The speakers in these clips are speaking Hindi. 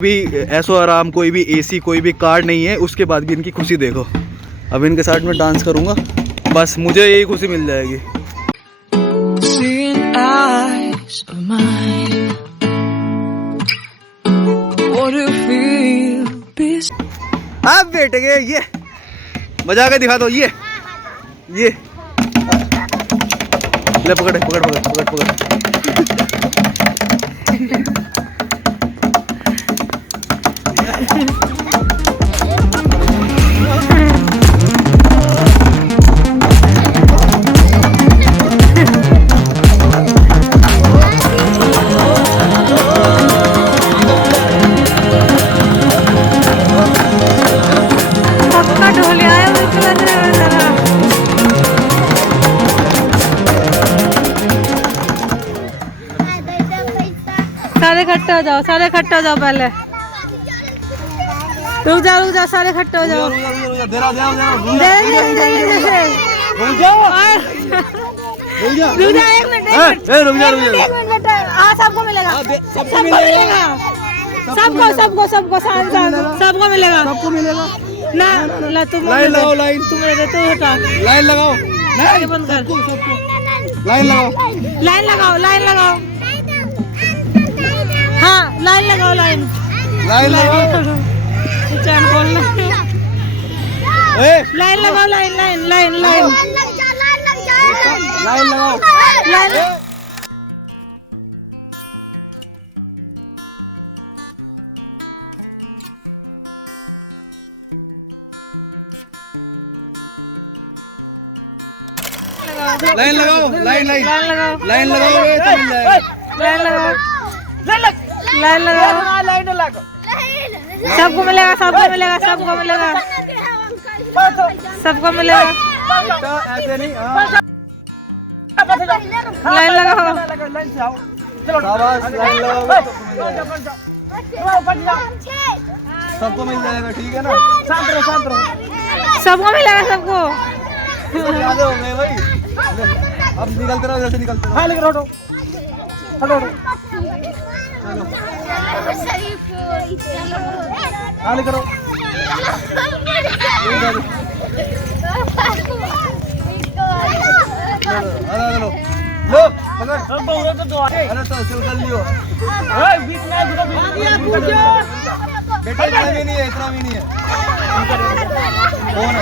भी ऐसो आराम, कोई भी एसी, कोई भी कार नहीं है, उसके बाद भी इनकी खुशी देखो। अब इनके साथ में डांस करूंगा, बस मुझे यही खुशी मिल जाएगी। आप बेटे के ये बजा के दिखा दो। ये ले पकड़ पकड़ पकड़ पकड़ पकड़। सारे इकट्ठे हो जाओ, सारे इकट्ठे हो जाओ। पहले रुक जाओ, सारे इकट्ठे हो जाओ। सबको मिलेगा, सबको मिलेगा, सबको मिलेगा ना। तुम लाइन लगाओ, लाइन तुम लाइन लगाओ, बंद कर, लाइन लगाओ। हाँ, लाइन लगाओ, लाइन लगाओ। चैन खोलना, लाइन लगाओ, लाइन लगाओ। लाइन लगाओ, लाइन लगाओ। सबको मिलेगा, सबको मिलेगा, सबको मिलेगा, सबको मिलेगा। ऐसे नहीं, लाइन लगाओ, सबको मिल जाएगा, ठीक है ना। शांत रहो। सबको मिलेगा, सबको। ज्यादा हो गए भाई, अब निकलते रहो, जैसे निकलते रहो। हाँ, लेकर हटो। हाँ, करो। लो पकड़। अरे तो चल कर लियो। बेटा इतना भी नहीं है, इतना भी नहीं है। कौन है?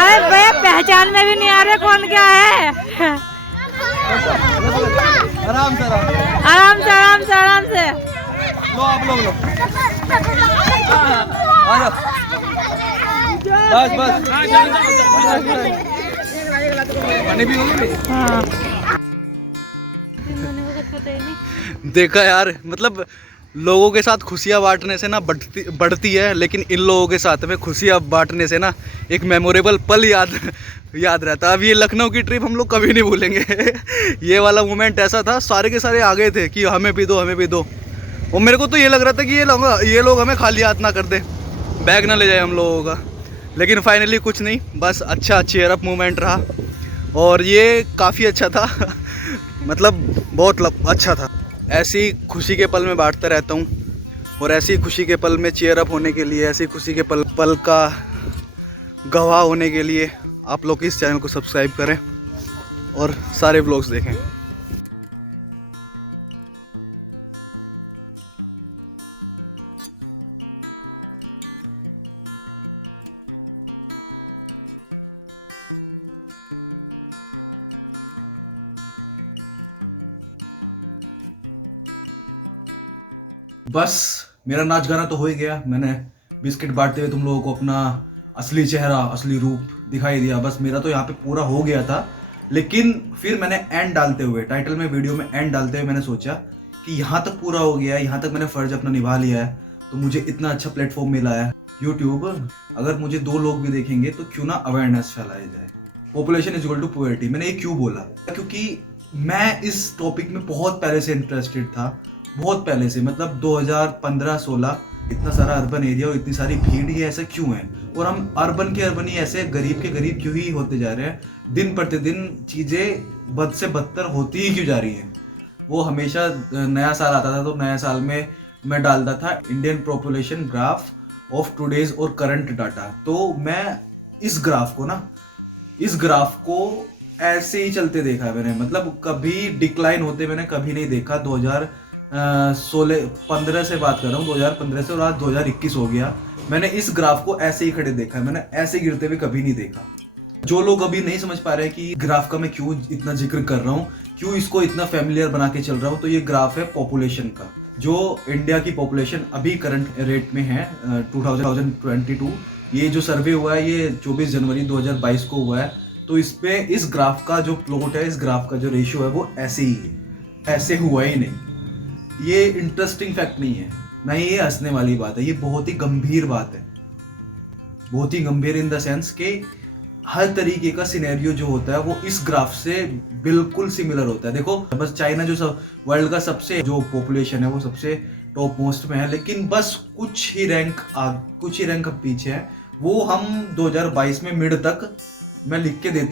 अरे भैया, पहचान में भी नहीं आ रहे कौन क्या है। आराम से लो, आप लोग लो। आ जाओ, बस पानी भी होगी। देखा यार, मतलब लोगों के साथ खुशियाँ बांटने से ना बढ़ती है, लेकिन इन लोगों के साथ में खुशियाँ बांटने से ना एक मेमोरेबल पल याद रहता है। अब ये लखनऊ की ट्रिप हम लोग कभी नहीं भूलेंगे। ये वाला मोमेंट ऐसा था, सारे के सारे आ गए थे कि हमें भी दो। और मेरे को तो ये लग रहा था कि ये लोग हमें खाली हाथ ना कर दे, बैग ना ले जाए हम लोगों का। लेकिन फाइनली कुछ नहीं, बस अच्छा चीयर अप मोमेंट रहा और ये काफ़ी अच्छा था। मतलब बहुत अच्छा था। ऐसी खुशी के पल में बांटता रहता हूँ, और ऐसी खुशी के पल में चीयर अप होने के लिए, ऐसी खुशी के पल का गवाह होने के लिए आप लोग इस चैनल को सब्सक्राइब करें और सारे व्लॉग्स देखें। बस मेरा नाच गाना तो हो ही गया। मैंने बिस्किट बांटते हुए तुम लोगों को अपना असली चेहरा, असली रूप दिखाई दिया। बस मेरा तो यहाँ पे पूरा हो गया था, लेकिन फिर मैंने एंड डालते हुए, टाइटल में, वीडियो में एंड डालते हुए मैंने सोचा कि यहाँ तक पूरा हो गया है, यहाँ तक मैंने फर्ज अपना निभा लिया है, तो मुझे इतना अच्छा प्लेटफॉर्म मिला है यूट्यूब। अगर मुझे 2 लोग भी देखेंगे तो क्यों ना अवेयरनेस फैलाया जाए। Population is equal to poverty. मैंने ये क्यों बोला? क्योंकि मैं इस टॉपिक में बहुत पहले से इंटरेस्टेड था बहुत पहले से, मतलब 2015-16 इतना सारा अर्बन एरिया और इतनी सारी भीड़, ये ऐसा क्यों है? और हम अर्बन के अर्बन ही ऐसे गरीब के गरीब क्यों ही होते जा रहे हैं? दिन प्रतिदिन चीज़ें बद से बदतर होती ही क्यों जा रही हैं? वो हमेशा नया साल आता था तो नया साल में मैं डालता था Indian population graph of today's और करंट डाटा। तो मैं इस ग्राफ को ऐसे ही चलते देखा है मैंने, मतलब कभी डिक्लाइन होते मैंने कभी नहीं देखा। 2015 से बात कर रहा हूँ, 2015 से, और आज 2021 हो गया। मैंने इस ग्राफ को ऐसे ही खड़े देखा है, मैंने ऐसे गिरते हुए कभी नहीं देखा। जो लोग अभी नहीं समझ पा रहे हैं कि ग्राफ का मैं क्यों इतना जिक्र कर रहा हूँ, क्यों इसको इतना फैमिलियर बना के चल रहा हूँ, तो ये ग्राफ है पॉपुलेशन का। जो इंडिया की पॉपुलेशन अभी करंट रेट में है 2022, ये जो सर्वे हुआ है ये 24 जनवरी 2022 को हुआ है। तो इसमें इस ग्राफ का जो प्लॉट है, इस ग्राफ का जो रेशियो है वो ऐसे ही है, ऐसे हुआ ही नहीं। ये इंटरेस्टिंग फैक्ट नहीं है, ना ही ये हंसने वाली बात है, ये बहुत ही गंभीर बात है। बहुत ही गंभीर इन द सेंस कि हर तरीके का सिनेरियो जो होता है वो इस ग्राफ से बिल्कुल सिमिलर होता है। देखो बस चाइना जो वर्ल्ड का सबसे जो पॉपुलेशन है वो सबसे टॉप मोस्ट में है, लेकिन बस कुछ ही रैंक अब पीछे है। वो हम 2022 में मिड तक मैं लिख के दे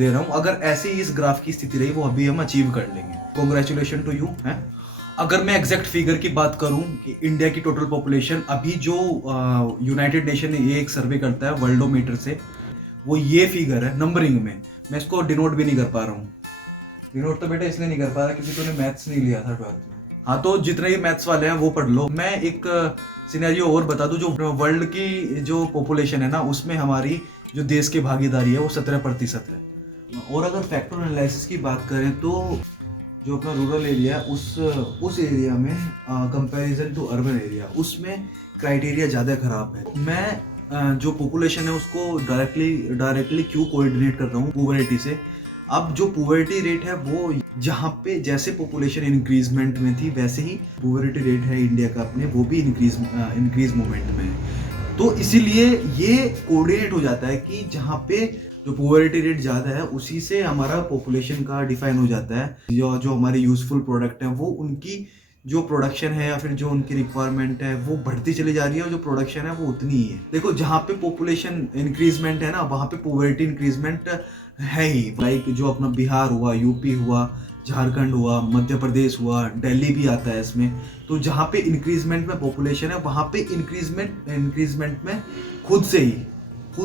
रहा हूँ। अगर ऐसे ही इस ग्राफ की स्थिति रही वो अभी हम अचीव कर लेंगे। कॉन्ग्रेचुलेशन टू यू है। अगर मैं एग्जैक्ट फिगर की बात करूं कि इंडिया की टोटल पॉपुलेशन अभी जो यूनाइटेड नेशन ये एक सर्वे करता है वर्ल्डोमीटर से, वो ये फिगर है नंबरिंग में। मैं इसको डिनोट भी नहीं कर पा रहा हूँ। डिनोट तो बेटा इसलिए नहीं कर पा रहा क्योंकि तूने मैथ्स नहीं लिया था 12th में। हाँ, तो जितने भी मैथ्स वाले हैं वो पढ़ लो। मैं एक सिनेरियो और बता दूं, जो वर्ल्ड की जो पॉपुलेशन है ना उसमें हमारी जो देश की भागीदारी है वो 17% है। और अगर फैक्टर एनालिसिस की बात करें तो जो अपना रूरल एरिया है उस एरिया में कंपैरिजन टू अर्बन एरिया उसमें क्राइटेरिया ज़्यादा ख़राब है। मैं जो पॉपुलेशन है उसको डायरेक्टली क्यों कोऑर्डिनेट कर रहा हूँ पुअर्टी से। अब जो पुअर्टी रेट है वो जहाँ पे जैसे पॉपुलेशन इंक्रीजमेंट में थी वैसे ही पुअर्टी रेट है इंडिया का अपने वो भी इंक्रीज मूवमेंट में है। तो इसीलिए ये कोऑर्डिनेट हो जाता है कि जहाँ पे जो पुअर्टी रेट ज़्यादा है उसी से हमारा पॉपुलेशन का डिफाइन हो जाता है। जो हमारे यूजफुल प्रोडक्ट हैं वो उनकी जो प्रोडक्शन है या फिर जो उनकी रिक्वायरमेंट है वो बढ़ती चली जा रही है और जो प्रोडक्शन है वो उतनी ही है। देखो जहाँ पे पॉपुलेशन इंक्रीजमेंट है ना वहाँ पे पुअर्टी इंक्रीजमेंट है ही। लाइक जो अपना बिहार हुआ, यूपी हुआ, झारखंड हुआ, मध्य प्रदेश हुआ, दिल्ली भी आता है इसमें। तो जहाँ पे इंक्रीजमेंट में पॉपुलेशन है वहाँ पे इंक्रीजमेंट में खुद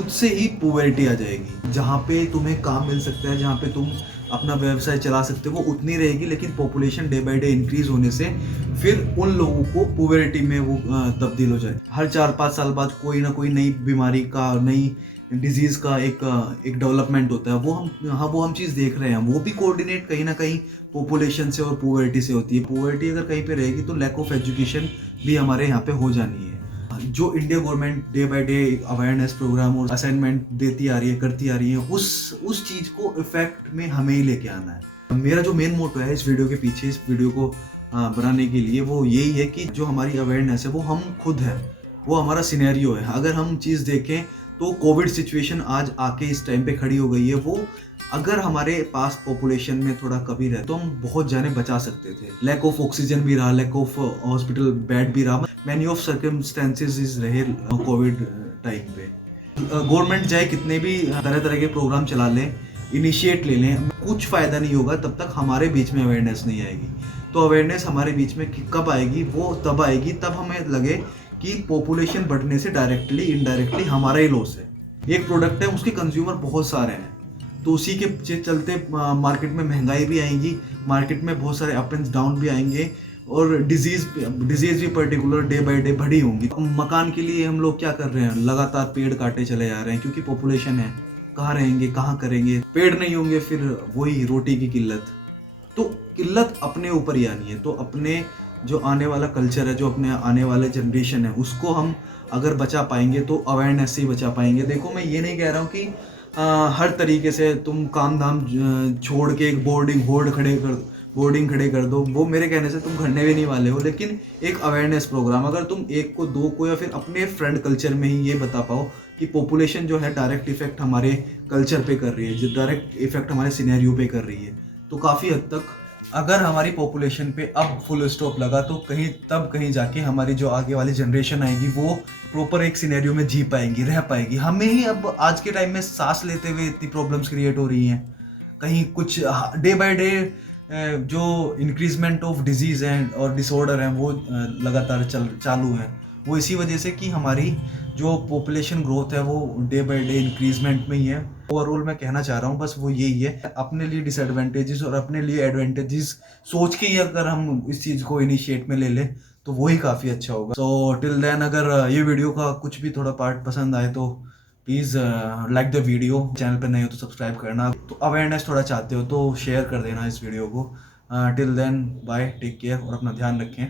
से ही पुअर्टी आ जाएगी। जहाँ पे तुम्हें काम मिल सकता है, जहाँ पे तुम अपना व्यवसाय चला सकते हो वो उतनी रहेगी, लेकिन population day by day increase होने से फिर उन लोगों को पुअर्टी में वो तब्दील हो जाए। हर 4-5 साल बाद कोई ना कोई नई बीमारी का, नई डिजीज़ का एक डेवलपमेंट होता है। वो हम चीज़ देख रहे हैं। वो भी कोऑर्डिनेट कहीं ना कहीं पॉपुलेशन से और पुअर्टी से होती है। पुअर्टी अगर कहीं पे रहेगी तो लैक ऑफ एजुकेशन भी हमारे यहाँ पे हो जानी है। जो India government day by day awareness programme और असाइनमेंट देती आ रही है, करती आ रही है, उस चीज़ को इफेक्ट में हमें ही लेके आना है। मेरा जो मेन मोटो है इस वीडियो के पीछे, इस वीडियो को बनाने के लिए, वो यही है कि जो हमारी अवेयरनेस है वो हम खुद है, वो हमारा सिनेरियो है। अगर हम चीज़ देखें तो कोविड सिचुएशन आज आके इस टाइम पे खड़ी हो गई है। वो अगर हमारे पास पॉपुलेशन में थोड़ा कमी रहे तो हम बहुत जाने बचा सकते थे। लैक ऑफ ऑक्सीजन भी रहा, लैक ऑफ हॉस्पिटल बेड भी रहा, मैनी ऑफ सर्कमस्टेंसेस इज रहे कोविड टाइम पे। गवर्नमेंट चाहे कितने भी तरह तरह के प्रोग्राम चला लें, इनिशिएट ले लें, कुछ फ़ायदा नहीं होगा तब तक हमारे बीच में अवेयरनेस नहीं आएगी। तो अवेयरनेस हमारे बीच में कब आएगी? वो तब आएगी तब हमें लगे कि पॉपुलेशन बढ़ने से डायरेक्टली इनडायरेक्टली हमारा ही लॉस है। एक प्रोडक्ट है, उसके कंज्यूमर बहुत सारे हैं, तो उसी के चलते मार्केट में महंगाई भी आएगी, मार्केट में बहुत सारे अप एंड डाउन भी आएंगे और डिजीज़ भी पर्टिकुलर डे बाय डे बढ़ी होंगी। मकान के लिए हम लोग क्या कर रहे हैं? लगातार पेड़ काटे चले जा रहे हैं क्योंकि पॉपुलेशन है। कहाँ रहेंगे, कहाँ करेंगे? पेड़ नहीं होंगे फिर वही रोटी की किल्लत। तो किल्लत अपने ऊपर ही आनी है। तो अपने जो आने वाला कल्चर है, जो अपने आने वाले जनरेशन है, उसको हम अगर बचा पाएंगे तो अवेयरनेस से ही बचा पाएंगे। देखो मैं ये नहीं कह रहा हूँ कि हर तरीके से तुम काम धाम छोड़ के एक बोर्डिंग खड़े कर दो। वो मेरे कहने से तुम करने भी नहीं वाले हो, लेकिन एक अवेयरनेस प्रोग्राम अगर तुम एक को, दो को या फिर अपने फ्रेंड कल्चर में ही ये बता पाओ कि पॉपुलेशन जो है डायरेक्ट इफेक्ट हमारे कल्चर पे कर रही है, जो डायरेक्ट इफेक्ट हमारे सिनेरियो पे कर रही है, तो काफ़ी हद तक अगर हमारी पॉपुलेशन पे अब फुल स्टॉप लगा तो कहीं जाके हमारी जो आगे वाली जनरेशन आएगी वो प्रॉपर एक सिनेरियो में जी पाएंगी, रह पाएगी। हमें ही अब आज के टाइम में सांस लेते हुए इतनी प्रॉब्लम्स क्रिएट हो रही हैं। कहीं कुछ डे बाय डे जो इंक्रीजमेंट ऑफ डिजीज़ हैं और डिसऑर्डर हैं वो लगातार चालू हैं। वो इसी वजह से कि हमारी जो पॉपुलेशन ग्रोथ है वो डे बाय डे इंक्रीजमेंट में ही है। ओवरऑल मैं कहना चाह रहा हूँ बस वो यही है, अपने लिए डिसएडवांटेजेस और अपने लिए एडवांटेजेस सोच के ही अगर हम इस चीज़ को इनिशिएट में ले लें तो वही काफ़ी अच्छा होगा। सो टिल देन अगर ये वीडियो का कुछ भी थोड़ा पार्ट पसंद आए तो please like the video. Channel पे नए हो तो सब्सक्राइब करना, तो अवेयरनेस थोड़ा चाहते हो तो शेयर कर देना इस वीडियो को। Till then bye, take care और अपना ध्यान रखें।